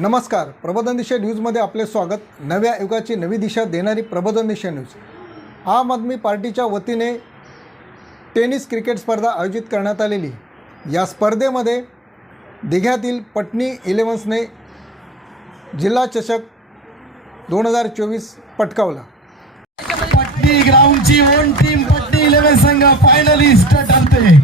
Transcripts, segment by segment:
नमस्कार. प्रबोधन दिशा न्यूजमध्ये आपले स्वागत. नव्या युगाची नवी दिशा देणारी प्रबोधन दिशा न्यूज. आम आदमी पार्टीच्या वतीने टेनिस क्रिकेट स्पर्धा आयोजित करण्यात आलेली. या स्पर्धेमध्ये दिघ्यातील पटनी इलेव्हन्सने जिल्हा चषक दोन हजार चोवीस पटकावला. पट्टी ग्राउंडची ओन टीम पट्टी इलेव्हन संघ फायनलिस्ट ठरते.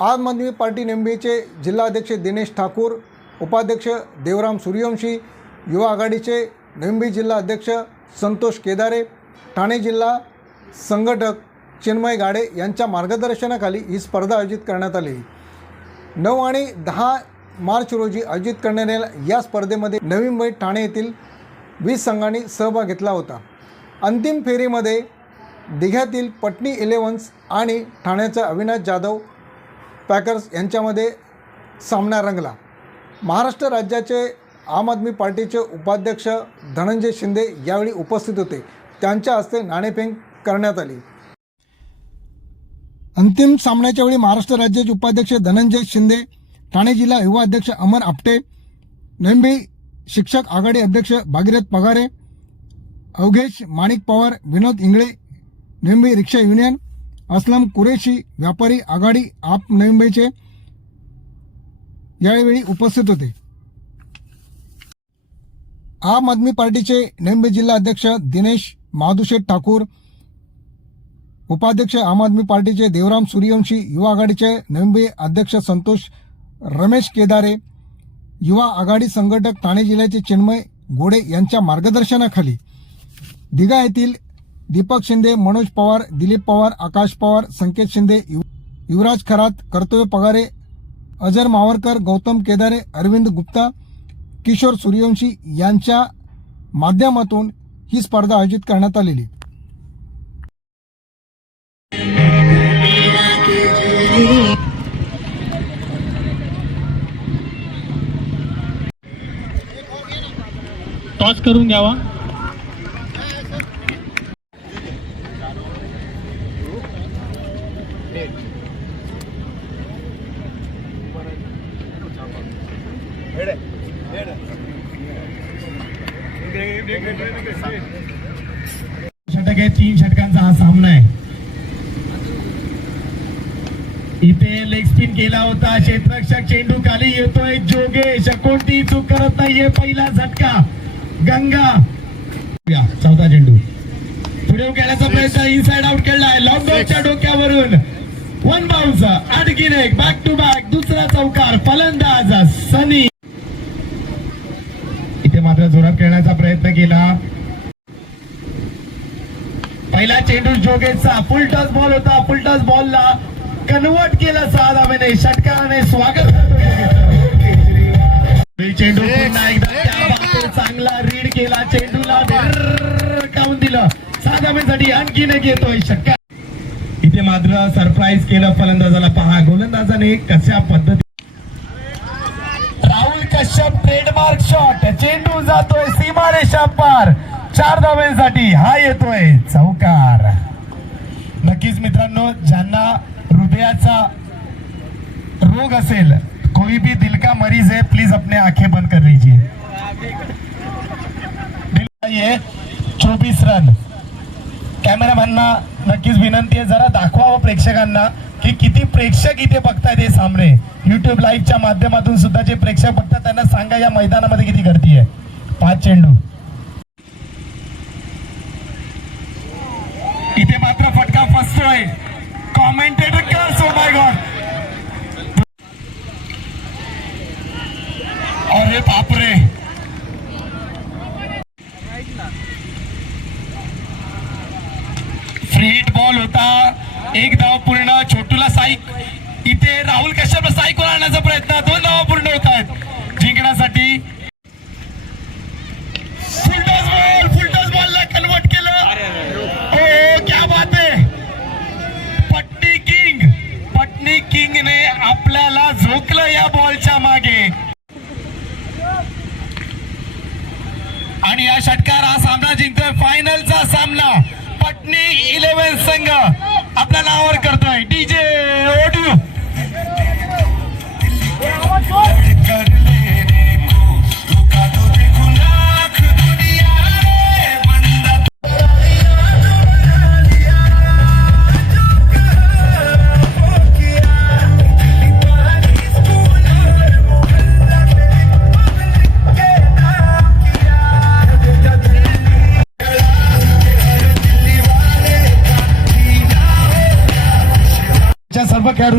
आम आदमी पार्टी नेमबीचे जिल्हाध्यक्ष दिनेश ठाकूर उपाध्यक्ष देवराम सूर्यवंशी युवा आघाडीचे नेमबी जिल्हा अध्यक्ष संतोष केदारे ठाणे जिल्हा संघटक चिन्मय गाडे यांच्या मार्गदर्शनाखाली ही स्पर्धा आयोजित करण्यात आली. नऊ आणि दहा मार्च रोजी आयोजित करण्यात आलेल्या या स्पर्धेमध्ये नवी मुंबई ठाणे येथील वीस संघांनी सहभाग घेतला होता. अंतिम फेरीमध्ये दिघ्यातील पटनी इलेव्हन्स आणि ठाण्याचा अविनाश जाधव पॅकर्स यांच्यामध्ये सामना रंगला. महाराष्ट्र राज्याचे आम आदमी पार्टीचे उपाध्यक्ष धनंजय शिंदे यावेळी उपस्थित होते. त्यांच्या हस्ते नाणेफेक करण्यात आली. अंतिम सामन्याच्या वेळी महाराष्ट्र राज्याचे उपाध्यक्ष धनंजय शिंदे ठाणे जिल्हा युवा अध्यक्ष अमर आपटे नेंबी शिक्षक आघाडी अध्यक्ष भागीरथ पगारे अवघेश माणिक पवार विनोद इंगळे नेंबी रिक्षा युनियन असलम कुरेशी व्यापारी आघाडी आप नवी मुंबईचे यावेळी उपस्थित होते. आम आदमी पार्टीचे नेंबे जिल्हा अध्यक्ष दिनेश माधुशेठ ठाकूर उपाध्यक्ष आम आदमी पार्टीचे देवराम सूर्यवंशी युवा आघाडीचे नेंबे अध्यक्ष संतोष रमेश केदारे युवा आघाडी संघटक ठाणे जिल्ह्याचे चिन्मय गोडे यांच्या मार्गदर्शनाखाली दिघा येथील दीपक शिंदे मनोज पवार दिलीप पवार आकाश पवार संकेत शिंदे यु- युवराज खरात कर्तव्य पगारे अजर मावरकर गौतम केदारे अरविंद गुप्ता किशोर सूर्यवंशी यांच्या माध्यमातून ही स्पर्धा आयोजित करण्यात आलेली टॉस करून घ्यावा. षटक आहे तीन षटकांचा हा सामना आहे. इथे लेग स्पिन केला होता. क्षेत्रक्षक चेंडू खाली येतोय. जोगेश कोणती चूक करत नाहीये. पहिला झटका. गंगा. चौथा चेंडू. पुढे खेळायचा प्रयत्न. इनसाइड आउट खेळलाय. लॉकडाऊनच्या डोक्यावरून. वन बाउन्स आणखीन एक. बॅक टू बॅक दुसरा चौकार. फलंदाज सनी. मात्र जोरात खेळण्याचा प्रयत्न केला. पहिला चेंडू जोगेशचा फुल टॉस बॉल होता. फुल टॉस बॉलला कन्वर्ट केला सहा धावेने षटकाराने स्वागत. चेंडू पुन्हा एकदा चांगला रीड केला. चेंडूला काऊन दिलं? सहा धावेसाठी आणखीन एक येतोय षटकार. इथे मात्र सरप्राईज केलं फलंदाजाला. पहा गोलंदाजाने कशा पद्धती राहुल कश्यप ट्रेडमार्क शॉट पार चार धाव्यांसाठी हा येतोय चौकार. नक्कीच मित्रांनो ज्यांना हृदयाचा रोग असेल कोई भी दिल का मरीज है प्लीज अपने आंखें बंद कर लीजिए. ये चोवीस रन. कॅमेरामॅनना नक्कीच विनंती आहे जरा दाखवावं प्रेक्षकांना की किती प्रेक्षक इथे बघतायत हे सामने. युट्यूब लाईव्हच्या माध्यमातून सुद्धा जे प्रेक्षक बघतात त्यांना सांगा या मैदानामध्ये किती गर्दी आहे. पाच चेंडू इथे मात्र फटका फसतोय. कॉमेंटेटर कर सो माय गॉड अरे बापरे. फ्री हिट बॉल होता. एक धाव पूर्ण छोटूला साईक. इथे राहुल कश्यप साईक आणण्याचा प्रयत्न. दोन धावा पूर्ण होत आहेत जिंकण्यासाठी पटनी आपल्याला झोकलं या बॉलच्या मागे. आणि या षटकार हा सामना जिंकतोय. फायनलचा सामना पटनी इलेव्हन संघ आपल्या नावावर करतोय. डीजे ओडिओ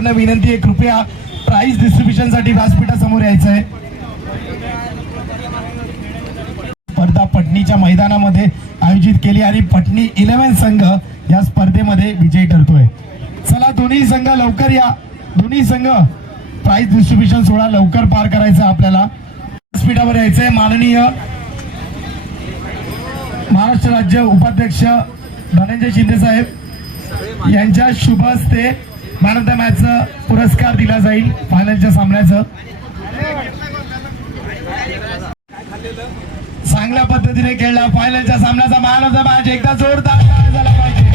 सर्व विनंती आहे कृपया प्राइज डिस्ट्रीब्युशनसाठी व्यासपीठासमोर यायचं आहे. स्पर्धा पटणीच्या मैदानामध्ये आयोजित केली आणि पटणी इलेव्हन संघ या स्पर्धेमध्ये विजयी ठरतोय. चला दोन्ही संघ लवकर या. दोन्ही संघ प्राईज डिस्ट्रीब्युशन सोहळा लवकर पार करायचा आपल्याला. व्यासपीठावर यायचंय. माननीय महाराष्ट्र राज्य उपाध्यक्ष धनंजय शिंदे साहेब यांच्या शुभ हस्ते मॅन ऑफ द मॅचचा पुरस्कार दिला जाईल फायनलच्या सामन्याचं. चांगल्या पद्धतीने खेळला फायनलच्या सामन्याचा मॅन ऑफ द मॅच एकदा जोरदार झाला पाहिजे.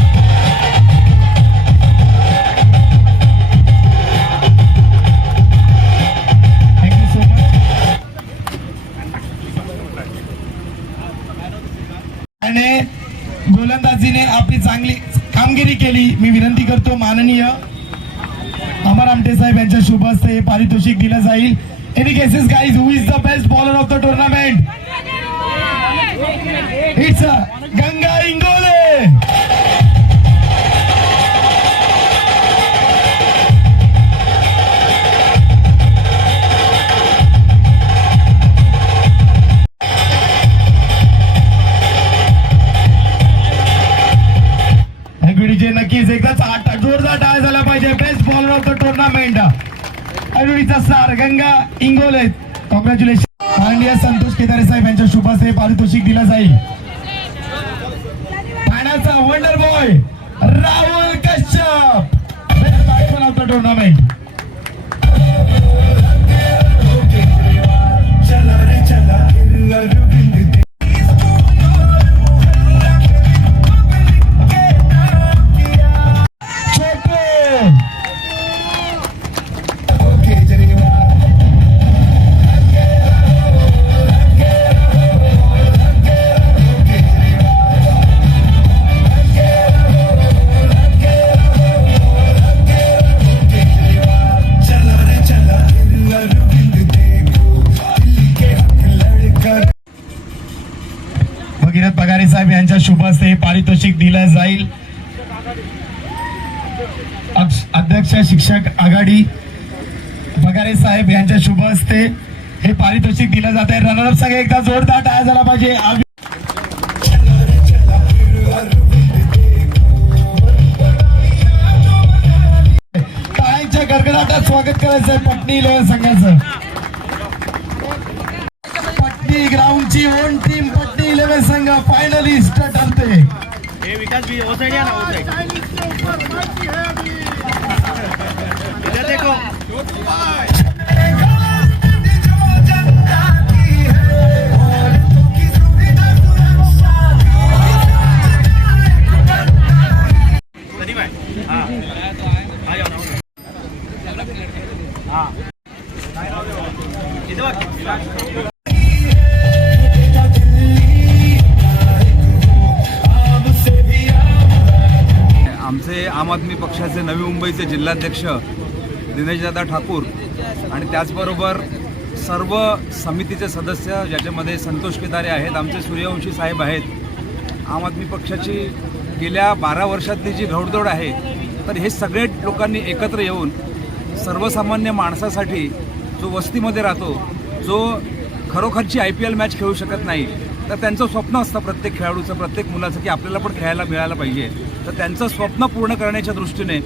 सो आणि गोलंदाजीने आपली चांगली कामगिरी केली. मी विनंती करतो माननीय अमर आमटे साहेब यांच्या शुभ हस्ते हे पारितोषिक दिलं जाईल. Any cases guys who is the best bowler of the tournament it's Ganga अॅग्युडीचा star Ganga Ingole congratulation Pandya Santosh Kedare साहेब यांच्या शुभ पारितोषिक दिला जाईल. ठाण्याचा wonder boy Rahul Kashyap. Best चला रे चला. यांच्या शुभ हस्ते हे पारितोषिक दिलं जाईल. अध्यक्ष शिक्षक आघाडी पगारे साहेब यांच्या शुभ हस्ते हे पारितोषिक दिलं जात आहे रनरअप सगळे एकदा जोरदार टाळ्या झाला पाहिजे. टाळ्यांच्या गडगडाटात स्वागत करायचं पटणी इलेव्हन संघाचं. पटणी ग्राउंडची ओन टीम पटणी इलेव्हन संघ फायनलिस्ट ठरते हे देखो. जिल्हाध्यक्ष दिनेशदादा ठाकूर आणि त्याचबरोबर सर्व समितीचे सदस्य ज्याच्यामध्ये संतोष केदारे आहेत आमचे सूर्यवंशी साहेब आहेत आम आदमी पक्षाची गेल्या बारा वर्षातली जी घौडदौड आहे तर हे सगळे लोकांनी एकत्र येऊन सर्वसामान्य माणसासाठी जो वस्तीमध्ये राहतो जो खरोखरची आय पी एल मॅच खेळू शकत नाही तर त्यांचं स्वप्न असतं प्रत्येक खेळाडूचं प्रत्येक मुलाचं की आपल्याला पण खेळायला मिळायला पाहिजे. तर त्यांचं स्वप्न पूर्ण करण्याच्या दृष्टीने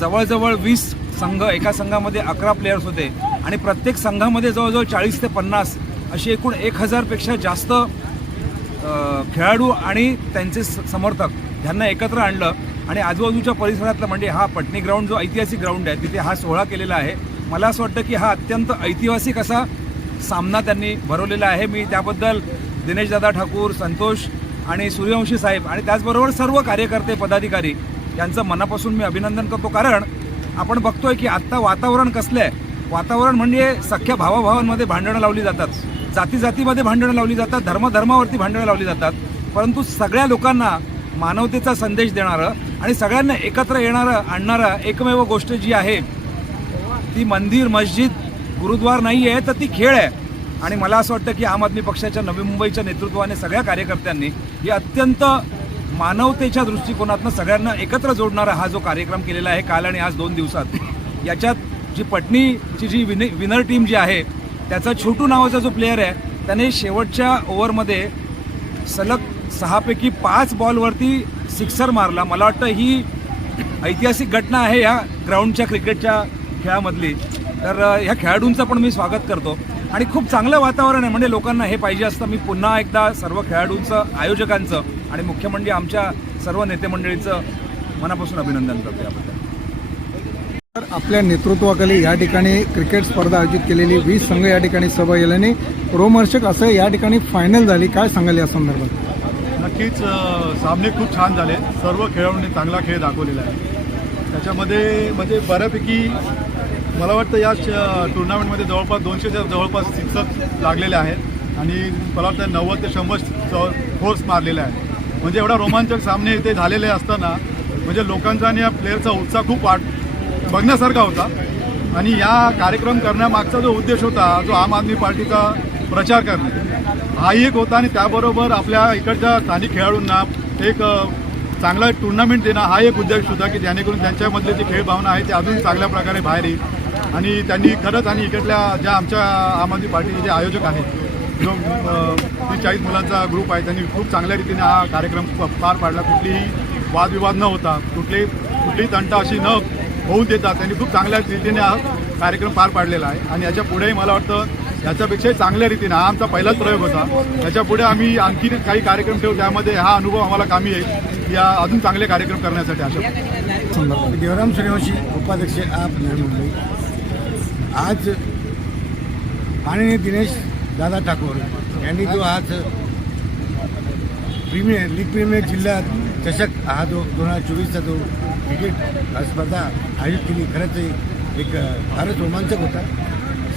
जवळजवळ वीस संघ एका संघामध्ये अकरा प्लेयर्स होते. आणि प्रत्येक संघामध्ये जवळजवळ चाळीस ते पन्नास अशी एकूण एक हजारपेक्षा जास्त खेळाडू आणि त्यांचे स- समर्थक ह्यांना एकत्र आणलं. आणि आजूबाजूच्या परिसरातलं म्हणजे हा पटणी ग्राउंड जो ऐतिहासिक ग्राउंड आहे तिथे हा सोहळा केलेला आहे. मला असं वाटतं की हा अत्यंत ऐतिहासिक असा सामना त्यांनी भरवलेला आहे. मी त्याबद्दल दिनेशदादा ठाकूर संतोष आणि सूर्यवंशी साहेब आणि त्याचबरोबर सर्व कार्यकर्ते पदाधिकारी यांचं मनापासून मी अभिनंदन करतो. कारण आपण बघतोय की आत्ता वातावरण कसलं आहे? वातावरण म्हणजे सख्या भावाभावांमध्ये भांडणं लावली जातात. जाती जातीमध्ये भांडणं लावली जातात. धर्मधर्मावरती भांडणं लावली जातात. परंतु सगळ्या लोकांना मानवतेचा संदेश देणारं आणि सगळ्यांना एकत्र येणारं आणणारं एकमेव गोष्ट जी आहे ती मंदिर मस्जिद गुरुद्वार नाही आहे तर ती खेळ आहे. आणि मला असं वाटतं की आम आदमी पक्षाच्या नवी मुंबईच्या नेतृत्वाने सगळ्या कार्यकर्त्यांनी ही अत्यंत मानवतेच्या दृष्टिकोनातनं सगळ्यांना एकत्र जोडणारा हा जो कार्यक्रम केलेला आहे काल आणि आज दोन दिवसात याच्यात जी पटणीची जी विन विनर टीम जी आहे त्याचा छोटू नावाचा जो प्लेअर आहे त्याने शेवटच्या ओव्हरमध्ये सलग सहापैकी पाच बॉलवरती सिक्सर मारला. मला वाटतं ही ऐतिहासिक घटना आहे या ग्राउंडच्या क्रिकेटच्या खेळामधली. तर ह्या खेळाडूंचं पण मी स्वागत करतो. आणि खूप चांगलं वातावरण आहे म्हणजे लोकांना हे पाहिजे असतं. मी पुन्हा एकदा सर्व खेळाडूंचं आयोजकांचं आणि मुख्य म्हणजे आमच्या सर्व नेते मंडळीचं मनापासून अभिनंदन करतो याबद्दल. तर आपल्या नेतृत्वाखाली या ठिकाणी क्रिकेट स्पर्धा आयोजित केलेली वीस संघ या ठिकाणी सहभागी झाल्याने रोमहर्षक असं या ठिकाणी फायनल झाली. काय सांगाल या संदर्भात? नक्कीच सामने खूप छान झाले. सर्व खेळाडूंनी चांगला खेळ दाखवलेला आहे. त्याच्यामध्ये म्हणजे बऱ्यापैकी मला वाटतं या श- टुर्नामेंटमध्ये जवळपास दोनशेच्या जवळपास सिक्सर लागलेले आहेत. आणि मला वाटतं नव्वद ते शंभर फोर्स मारलेले आहेत. म्हणजे एवढा रोमांचक सामने इथे झालेले असताना म्हणजे लोकांचा आणि या प्लेअरचा उत्साह खूप वाट बघण्यासारखा होता. आणि या कार्यक्रम करण्यामागचा जो उद्देश होता जो आम आदमी पार्टीचा प्रचार करणे हाही एक होता आणि त्याबरोबर आपल्या इकडच्या स्थानिक खेळाडूंना एक चांगला टुर्नामेंट देणं हा एक उद्देश होता की जेणेकरून त्यांच्यामधले जी खेळ भावना आहे ते अजून चांगल्या प्रकारे बाहेर येईल. आणि त्यांनी खरंच आणि इकडल्या ज्या आमच्या आम आदमी पार्टीचे जे आयोजक आहेत जो तीस चाळीस मुलांचा ग्रुप आहे त्यांनी खूप चांगल्या रीतीने हा कार्यक्रम पार पाडला. कुठलीही वादविवाद न होता कुठली कुठलीही तंटा अशी न होऊ देता त्यांनी खूप चांगल्या रीतीने हा कार्यक्रम पार पाडलेला आहे. आणि याच्या पुढेही मला वाटतं याच्यापेक्षाही चांगल्या रीतीने हा आमचा पहिलाच प्रयोग होता. याच्यापुढे आम्ही आणखी काही कार्यक्रम ठेवू त्यामध्ये हा अनुभव आम्हाला कामी येईल. या अजून चांगले कार्यक्रम करण्यासाठी अशा देवराम सूर्यवंशी उपाध्यक्ष आप नवी मुंबई. आज माननीय दिनेश दादा ठाकूर यांनी जो आज प्रीमियर लीग प्रीमियर जिल्ह्यात चषक हा जो दोन हजार चोवीसचा जो क्रिकेट स्पर्धा आयोजित केली खरंच एक फारच रोमांचक होता.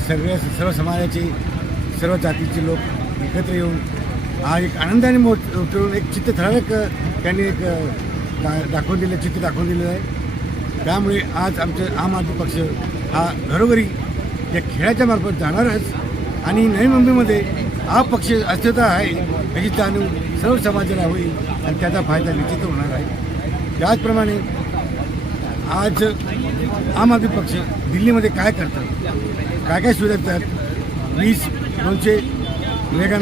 सगळ्या सर्व समाजाचे सर्व जातीचे लोक एकत्र येऊन हा एक आनंदाने मोठ उतरून एक चित्र ठराविक त्यांनी एक दा दाखवून दिलं चित्र दाखवून दिलेलं आहे. त्यामुळे आज आमचं आम आदमी पक्ष हा घरोघरी या खेळाच्या मार्फत जाणारच. आणि नवी मुंबईमध्ये हा पक्ष अस्तित्व आहे याची जाणीव सर्व समाजाला होईल आणि त्याचा फायदा निश्चित होणार आहे. त्याचप्रमाणे आज आम आदमी पक्ष दिल्लीमध्ये काय करतात? काय काय सुविधा देतात वीस दोनशे मेगा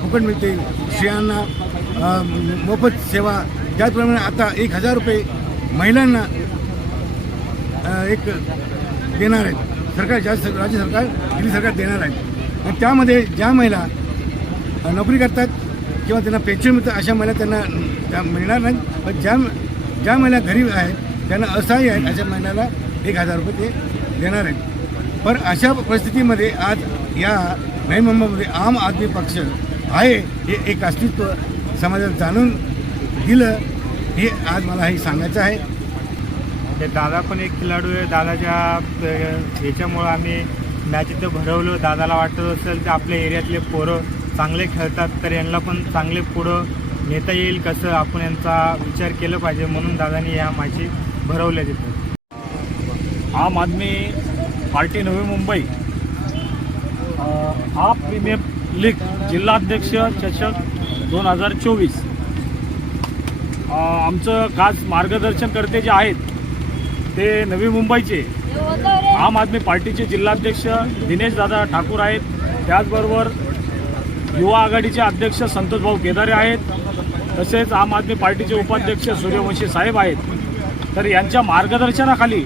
फुकट मिळते. स्त्रियांना मोफत सेवा. त्याचप्रमाणे आता एक हजार रुपये महिलांना एक देणार आहेत. सरकार ज्या राज्य सरकार दिल्ली सरकार देणार आहे. आणि त्यामध्ये ज्या महिला नोकरी करतात किंवा त्यांना पेन्शन मिळतं अशा महिला त्यांना त्या मिळणार नाही. पण ज्या ज्या महिला गरीब आहेत त्यांना असहाय्य आहेत अशा महिन्याला एक हजार रुपये ते देणार आहेत. पण अशा परिस्थितीमध्ये आज या नवी मुंबईमध्ये आम आदमी पक्ष आहे हे एक अस्तित्व समाजात जाणून दिलं हे आज मला हे सांगायचं आहे. ते दादा पण एक खेळाडू आहे. दादाच्या ह्याच्यामुळं आम्ही मॅच इथं भरवलो. दादाला वाटत असेल तर आपल्या एरियातले पोरं चांगले खेळतात तर यांना पण चांगले पुढं नेता येईल कसं आपण यांचा विचार केलं पाहिजे म्हणून दादानी या मॅची भरवल्या तिथं. आम आदमी पार्टी नवी मुंबई. अ, हा प्रीमियर लीग जिल्हाध्यक्ष चषक दोन हजार चोवीस. आमचं खास मार्गदर्शन करते जे आहेत ते नवी मुंबईचे आम आदमी पार्टीचे जिल्हाध्यक्ष दिनेश दादा ठाकूर आहेत. त्याचबरोबर युवा आघाडीचे अध्यक्ष संतोषभाऊ केदारे आहेत. तसेच आम आदमी पार्टीचे उपाध्यक्ष सूर्यवंशी साहेब आहेत. तर यांच्या मार्गदर्शनाखाली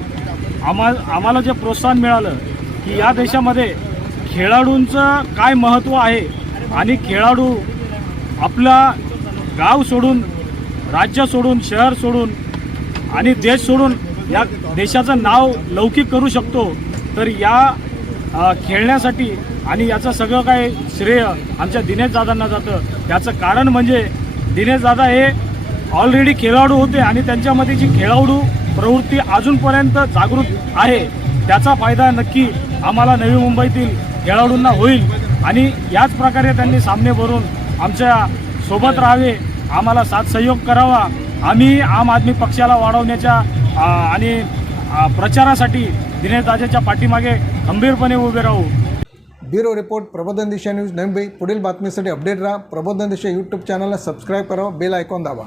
आम्हा आम्हाला जे प्रोत्साहन मिळालं की या देशामध्ये खेळाडूंचं काय महत्त्व आहे आणि खेळाडू आपला गाव सोडून राज्य सोडून शहर सोडून आणि देश सोडून या देशाचं नाव लौकिक करू शकतो तर या खेळण्यासाठी आणि याचं सगळं काय श्रेय आमच्या दिनेश दादांना जातं. त्याचं कारण म्हणजे दिनेश दादा हे ऑलरेडी खेळाडू होते आणि त्यांच्यामध्ये जी खेळाडू प्रवृत्ती अजूनपर्यंत जागृत आहे त्याचा फायदा नक्की आम्हाला नवी मुंबईतील खेळाडूंना होईल. आणि याच प्रकारे त्यांनी सामने भरून आमच्यासोबत राहावे आम्हाला साथ सहयोग करावा. आम्ही आम आदमी पक्षाला वाढवण्याच्या आणि प्रचारासाठी दिनेश दादाच्या पाठीमागे खंबीरपणे उभे राहू. ब्युरो रिपोर्ट प्रबोधन दिशा न्यूज नवी पुढील बातमीसाठी अपडेट राहा. प्रबोधन दिशा यूट्यूब चॅनलला सबस्क्राईब करा. बेल आयकॉन दाबा.